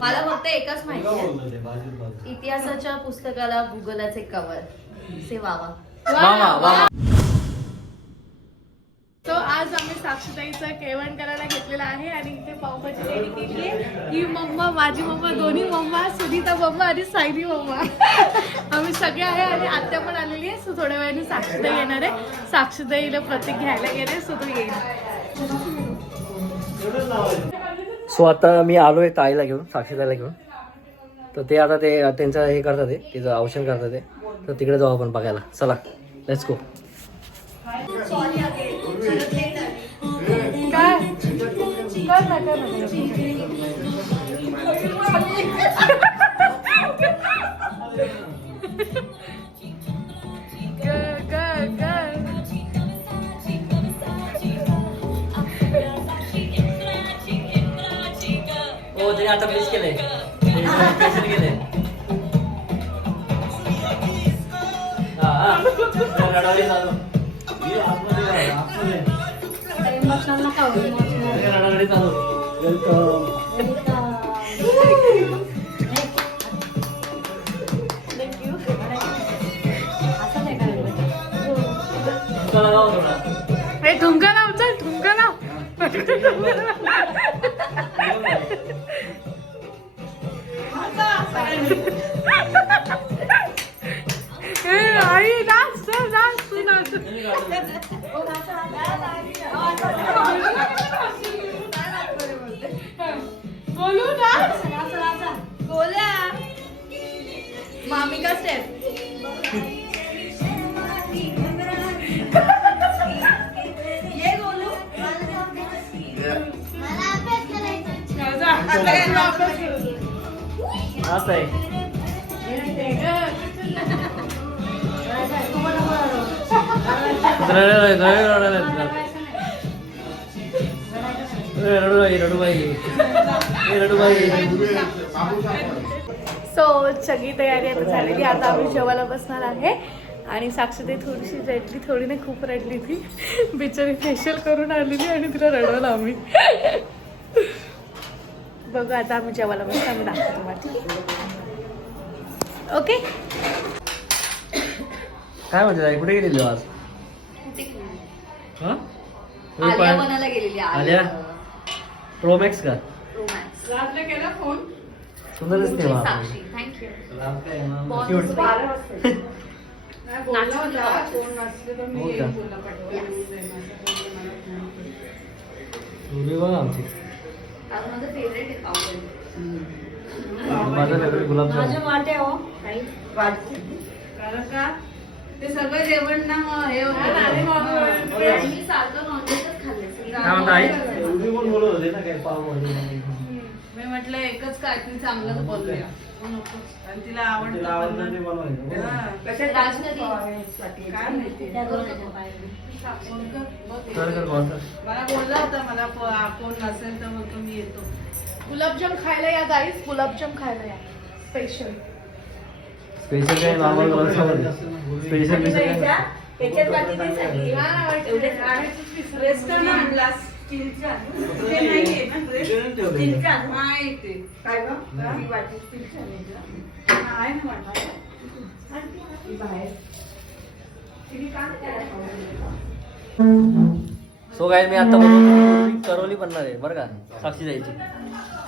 मला फक्त एकच माहिती आहे, इतिहासाच्या पुस्तकाला भूगोलाचे कवर से वावा. तो आज आम्ही साक्षीताईचं केवण करायला घेतलेलं आहे आणि इथे पावभाजी रेडी केली आहे. ही मम्मा, माझी मम्मा, दोन्ही मम्मा, सुनीता मम्मा आणि सायली मम्मा आम्ही सगळे आहे आणि आत्या पण आलेली आहे. सो थोड्या वेळाने साक्षीताई येणार आहे. साक्षीताईला प्रतीक घ्यायला गेले, सो तो येईल. सो आता मी आलोय ताईला घेऊन, साक्षीताईला घेऊन. तर ते आता ते त्यांचं हे करतात, ते तिचं औषध करतात ते. तर तिकडे जाऊ आपण बघायला. चला लेट्स गो. हो तरी आता प्लीज केलंय, स्पेशल केलंय. रडवारी चालू, रडवारी चालू. ठुमका लाव, चल ठुमका लाव. आई डान्स, चल डान्स, तू डान्स. बोलू डान्स, गोल्या मामी का स्टेप. ये गोलू. असं आहे. सो सगळी तयारी आता झालेली. आता आम्ही जेवायला बसणार आहे आणि साक्षीताई थोडीशी रडली, थोडी नाही खूप रडली ती. बिचारी फेशियल करून आलेली आणि तिला रडवलं आम्ही. बघू आता आम्ही जेवायला बसतो, आम्ही दाखवतो तुम्हाला. ओके. काय म्हणते, कुठे गेलेली आज? आलिया बनायला गेलेली. आलिया प्रोमॅक्स का? रोमॅन्स. रात्री केला फोन. सुंदर दिसते बा. साक्षी थँक्यू. आमची माझं फेवरेट आहे पापड. माझं फेवरेट गुलाबजाम. कारण का ते सगळं जेवण ना हे आणि मी सारखं नॉनव्हेजच खाल्ले. काय म्हणता आई? एवढी पण बोलत होते ना काय पाव भाजी. मी म्हटलं एकच काहीतरी चांगलंच बोलूया. आणि तिला आवडतं ते बनवायचं. राज कधी काय माहिती. मला बोलला होता, मला कोण नसेल तर मग तुम्ही येतो. गुलाबजाम खायला या गाईस, गुलाबजाम खायला या. स्पेशल स्पेशल काय नॉर्मल गुलाबजाम. स्पेशल रेस्टॉरंट आणलास. सो काय मी आता बोलतो करवली बनणार आहे बरं का साक्षी जायची.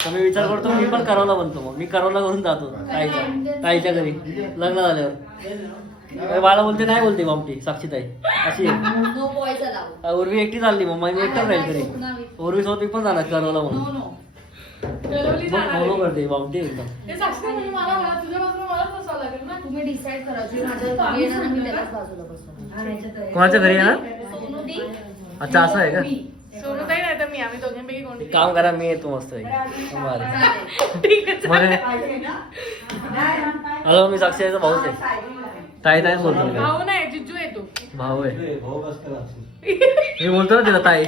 तर मी विचार करतो मी पण करवला बनतो. मग मी करवला करून जातो ताईच्या घरी लग्न झाल्यावर. मला बोलते नाही बोलते मामटी साक्षीताई अशी नो बॉयचा लाव. उर्वी एकटी चालली मग मी एकटाच राहील तरी. उर्वी सोबत मी पण जाणार करवला म्हणून. फॉलो करते मामटी एकदम. तुम्ही डिसाईड करा जे माझ्या येणार मी त्यालाच बाजूला बसवणार. कोणाच्या घरी येणार? सोनूदी. अच्छा असं आहे का? सोनूताई नाही तर मी, आम्ही दोघांपैकी कोण. एक काम करा मी येतो मस्त हॅलो मी साक्षीचा भाऊच आहे. ताई ताईच बोलतो मी. भाऊ नाही, जिजू येतो. भाऊ आहे. मी बोलतो ना तिला ताई.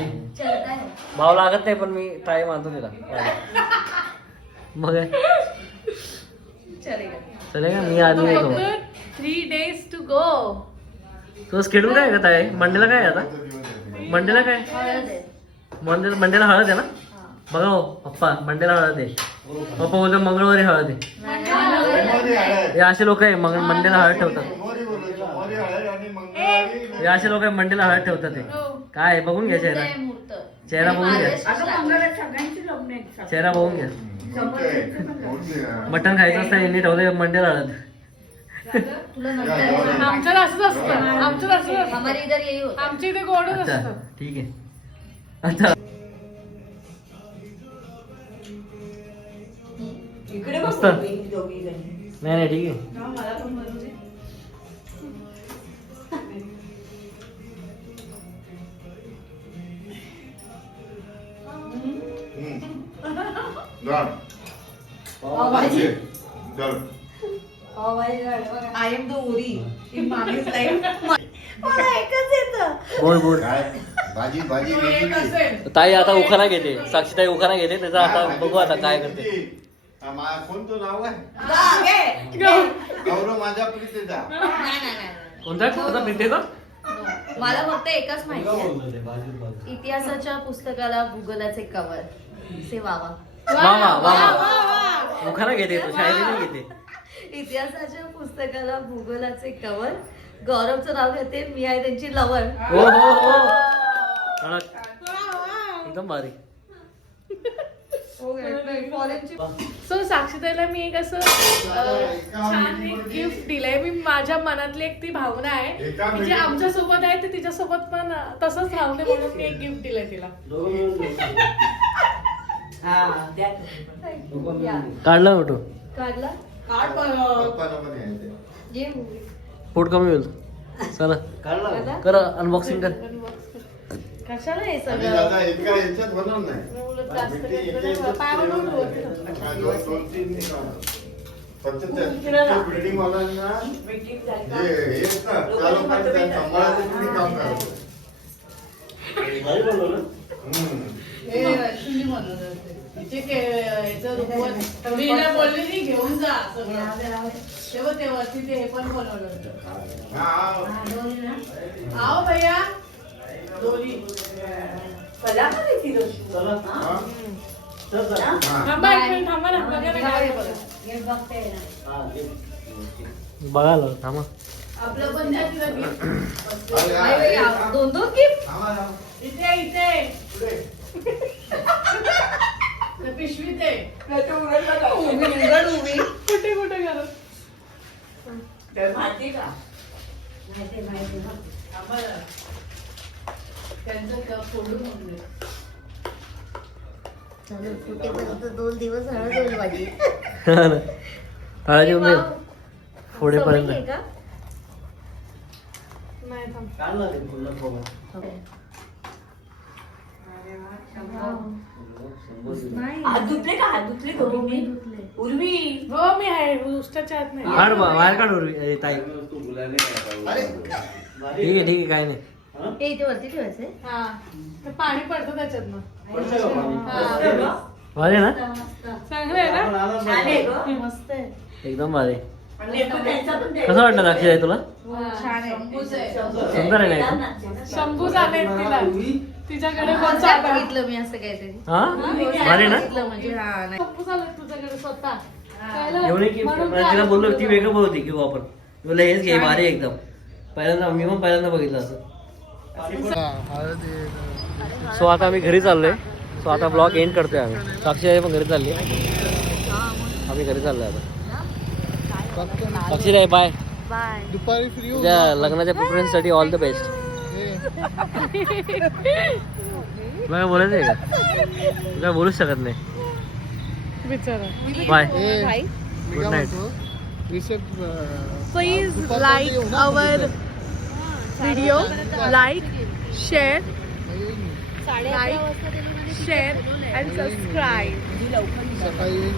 भाऊ लागत नाही पण मी ताई मानतो तिला. मग चलेगा मी आदमी येतो. 3 days to go. तो स्केड्यूल काय का ताई? मंडेला काय आता? मंडेला काय? मंडेला हळद आहे ना? हा. बघा हो पप्पा, मंडेला हळद आहे. पप्पा बोलतो मंगळवारी हळद आहे. हे असे लोक आहे मंडेला हळद ठेवतात. हे असे लोक आहे मंडेला हळद ठेवतात. ते काय आहे? बघून घ्या चेहरा. मूर्त. चेहरा बघून घ्या. चेहरा बघून घ्या. मटण खायचं असतं यांनी ठेवलंय मंडेला हळद. तुला नंतर आमच्यात असंच असतं. आमच्यात असंच असतं. हमारे इधर यही होता है. आमच्या इथे गोडच अच्छा असतं. ठीक आहे. अच्छा मस्त. नाही ठीक आहे. I am the Uri in mommy's life. मला एकच येतं. बोल बोल. भाजी भाजी एक असेल. ताई आता उखाणा घेते. साक्षीताई उखाणा घेते. त्याचा आता बघू आता काय करते. कोणतं नाव आहे? जा, घे. गौरव माझ्या प्रीतीचा. नाही. कोणता कोणता पिंटेचा? मला फक्त एकच माहिती आहे. इतिहासाच्या पुस्तकाला भूगोलाचे कवर से वावा. वा वा वा. उखाणा घेते तो, शायरी नाही घेते. इतिहासाच्या पुस्तकाला भूगोलाचे कवर. गौरवचं नाव घेते. मी आहे त्यांची लवर. हो हो हो. कडक. एकदम भारी. सो साक्षीताईला मी एक असं छान एक गिफ्ट दिलंय. मी माझ्या मनातली एक ती भावना आहे की जे आमच्या सोबत आहे ते तिच्यासोबत पण तसंच राहू दे म्हणून मी एक गिफ्ट दिलंय तिला. काढला फोटो. काढला पप्पाला पण यायचं. ये movie. पोट कमी होईल. चला काढला? कर अनबॉक्सिंग कर. कशाला हे आणि सगळं? दादा एका याच्यात बनवून नाही. मी बोलत जास्त घेतलं पायावर ठेवते. दोन तीन फक्त त्या बिल्डिंग वाल्यांना जे हे आहेत ना, त्या लोकांना त्या सांभाळायचं तुम्ही काम करायचं. हे रश्मी म्हणत होते. तिचे याचं रुपवत मीला बोललेली घेऊन जा सगळं. तेव्हा ते वरती ते हे पण बनवलं होतं. आओ भैया डोली. थांबा एक मिनिट, थांबा ना. बघा ना काय आहे बघा. बघायला थांबा. आपलं पण द्या तिला gift. दोन गिफ्ट. इथे इथे त्या पिशवीत आहे. कुठे कुठे करत. थांबा जरा. त्यांचं कप फोडून होऊन दे. दोन दिवस हळद होईल माझी. हळद येऊन जाईल पुढेपर्यंत. सवय आहे का? नाही थांब. नाही. हात धुतले का? हात धुतले का तुम्ही? उर्वी हो मी आहे उष्टाच्या आत नाही. काढ बाहेर काढ उर्वी. ताई ठीक आहे काय नाही. हे इथे वरती ठेवायचंय. हा ते पाणी पडतं त्याच्यातनं. भारी ना? चांगलं आहे ना. छान आहे गं. मस्त आहे. एकदम भारी. लेकरं त्यांचा पण ते- कसं वाटलं साक्षी तुला? छान आहे. शंभूच आहे. सुंदर आहे ना? शंभू झाले तिला. तिच्याकडे कोण कॉन्सेप्ट चालतं? बघितलं मी असं काहीतरी. हा भारी ना? बघितलं म्हणजे हा नाही. शंभू झाले तुझ्याकडे स्वतः. कळलं? एवढी की म्हणून तिला बोललो ती वेगळं बोलती घेऊ आपण. तुला हेच घे भारी आहे एकदम. पहिल्यांदा मी पण पहिल्यांदा बघितलं असं. सो आता आम्ही घरी चाललोय. सो आता ब्लॉग एंड करतोय आम्ही. साक्षी पण घरी चालली. आम्ही घरी चाललोय आता. साक्षी राय बाय. बाय. दुपारी फ्री हो. तुझ्या लग्नाच्या प्रिफरन्ससाठी ऑल द बेस्ट. तुला काय बोलायचं आहे का? तुला बोलूच शकत नाही. बिचारा. Bye. Bye. Good night. Please like our video, like, share, share and subscribe. सकाळी येईन.